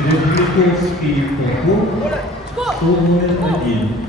Репниковский Прокоп, 101.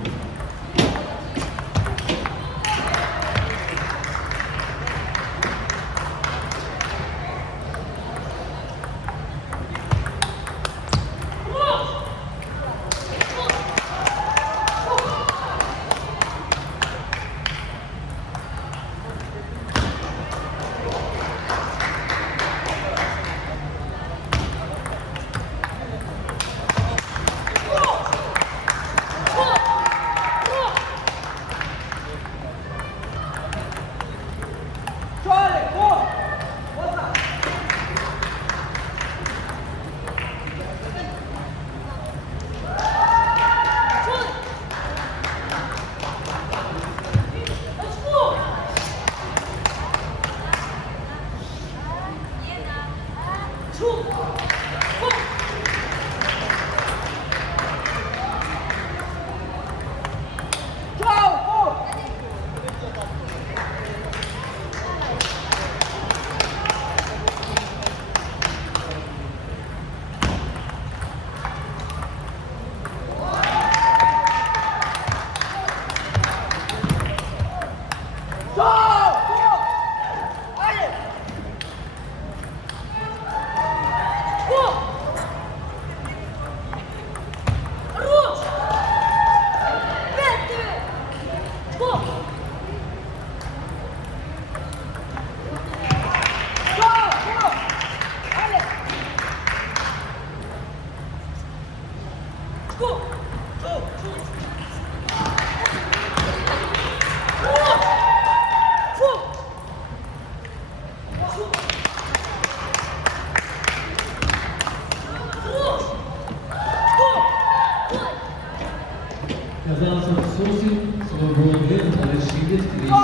Казался Сосин, свободный, Алешидес, Кришин.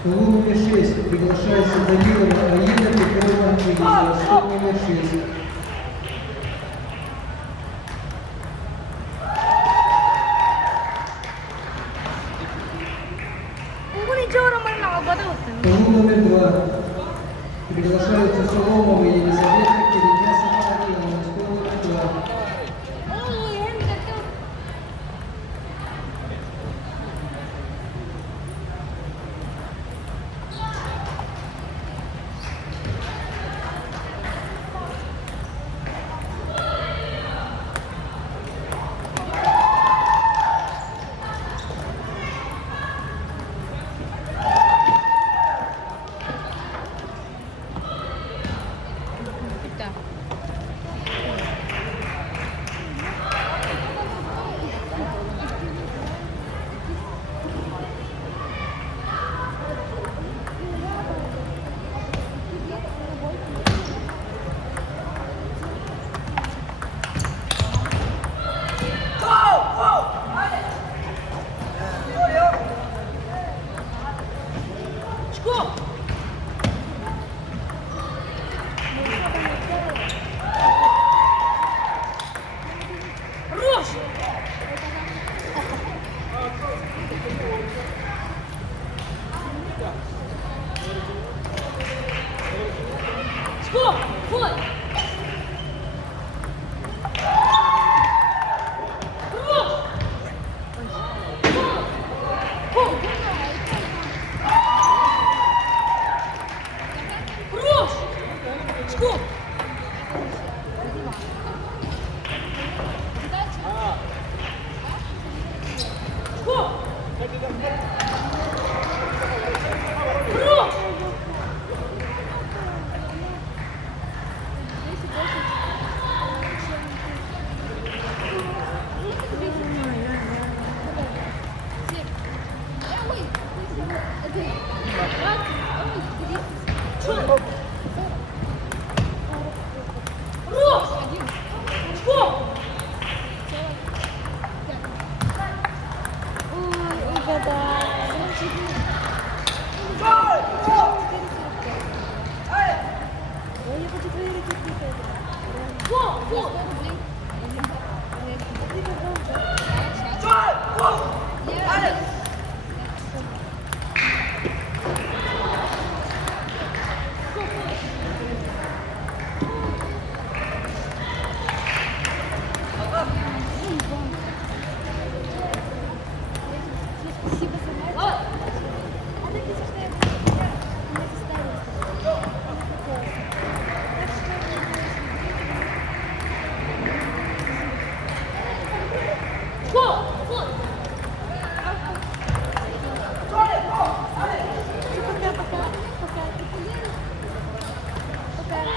Стол номер 6. Приглашается Данилова Аида Петрова Ангелина. Стол номер 6. Стол номер 2. Приглашаются Соломова Елизавета Перенесова Данилова. Стол номер 2.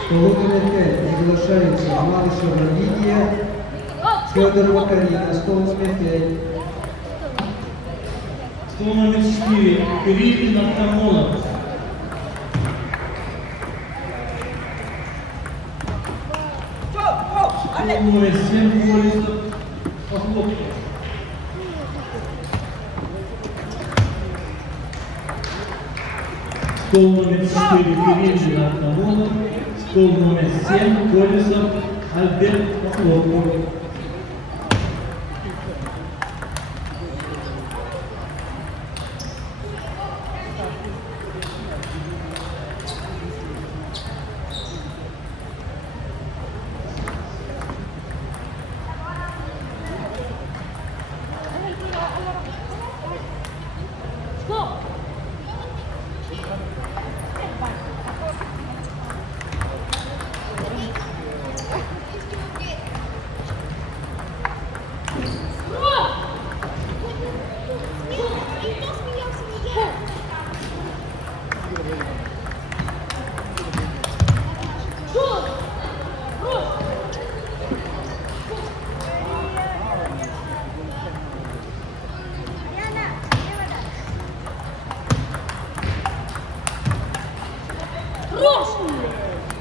Столу номер 5 приглашается Малышева Лидия, Федорова Карина, стол номер 5. Стол номер 4. Кривин Автомолов. Стол номер 7. Борисов Похлопков. Стол номер 4. Кривин Автомолов. Стол номер 7. Борисов Альберт Похлопков.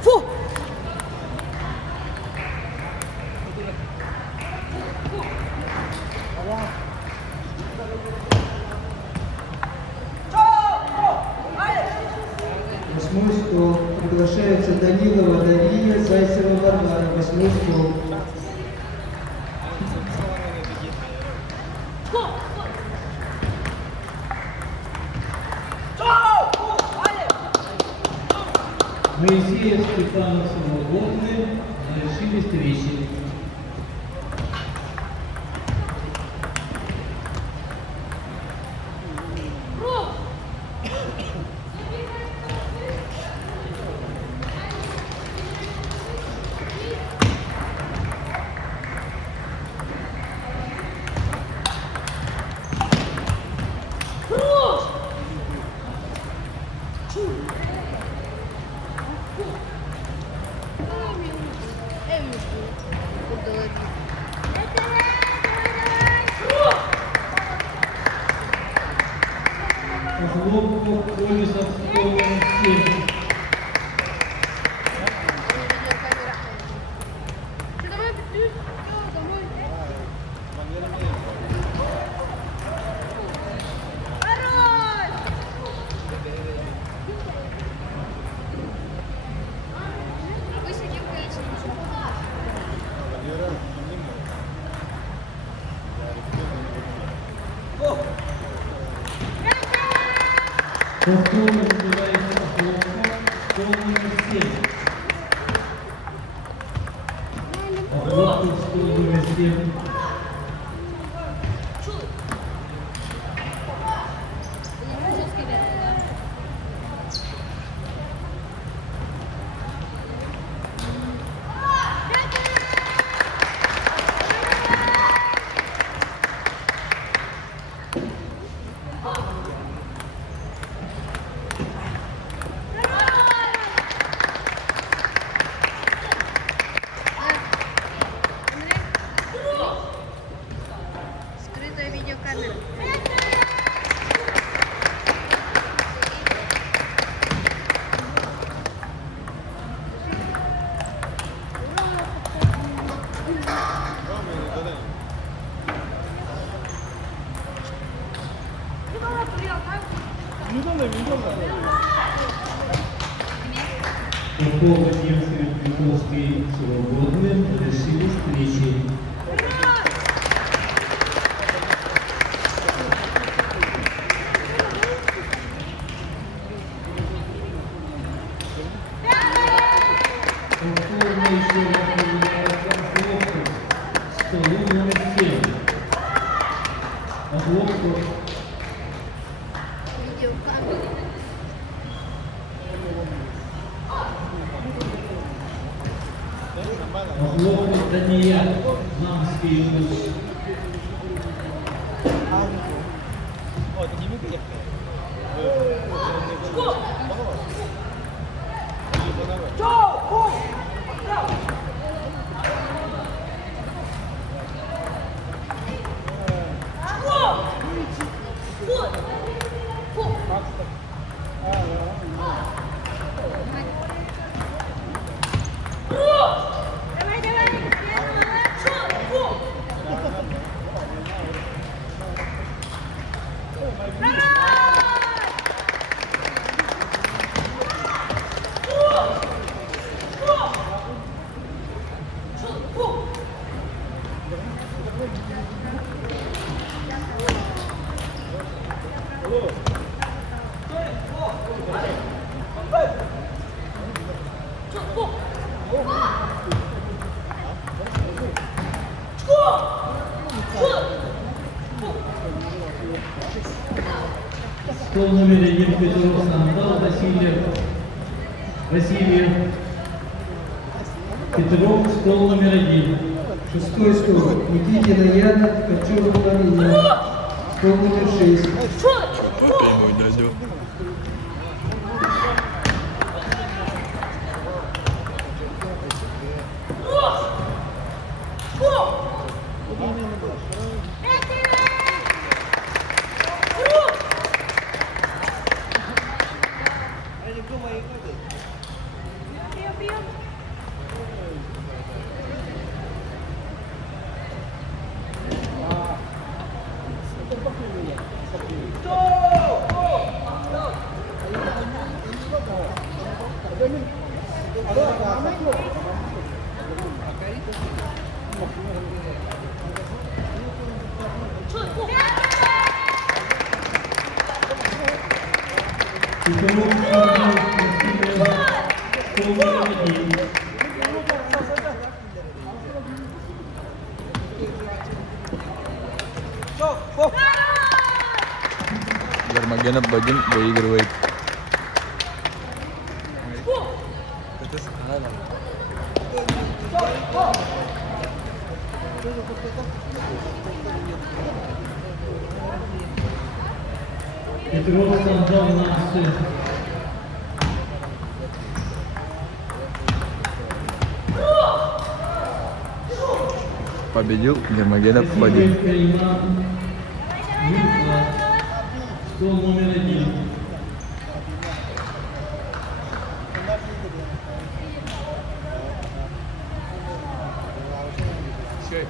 Фу! Восьмой стол. Приглашается Данилова Дарья, Зайцева Варвара. Восьмой стол. Моисеев Степанов Свободный завершили встречи. Похлопков, Колесов, стол номер 7. Повторно забивается Похлопков, стол номер 7. Похлопков, стол номер 7. Попов Немцев Петровский свободным решили встречи. Повторно еще раз приглашается Огловков к столу номер 7. Огловков. Огловков Дания, Замский вуз. Стол номер 1 Петров Сандал, Васильев. Петров, стол номер 1. Шестой стол. Никитина Яна, Ткачева Марина. Стол номер 6. Мой дядя. Петров Сандал, Васильев, стол номер 1. Гармагенов Бадим выигрывает. Петров Сандал на сцену. Победил Гармагенов Бадим. Васильев Кайман, Юрка, стол номер 1. Все.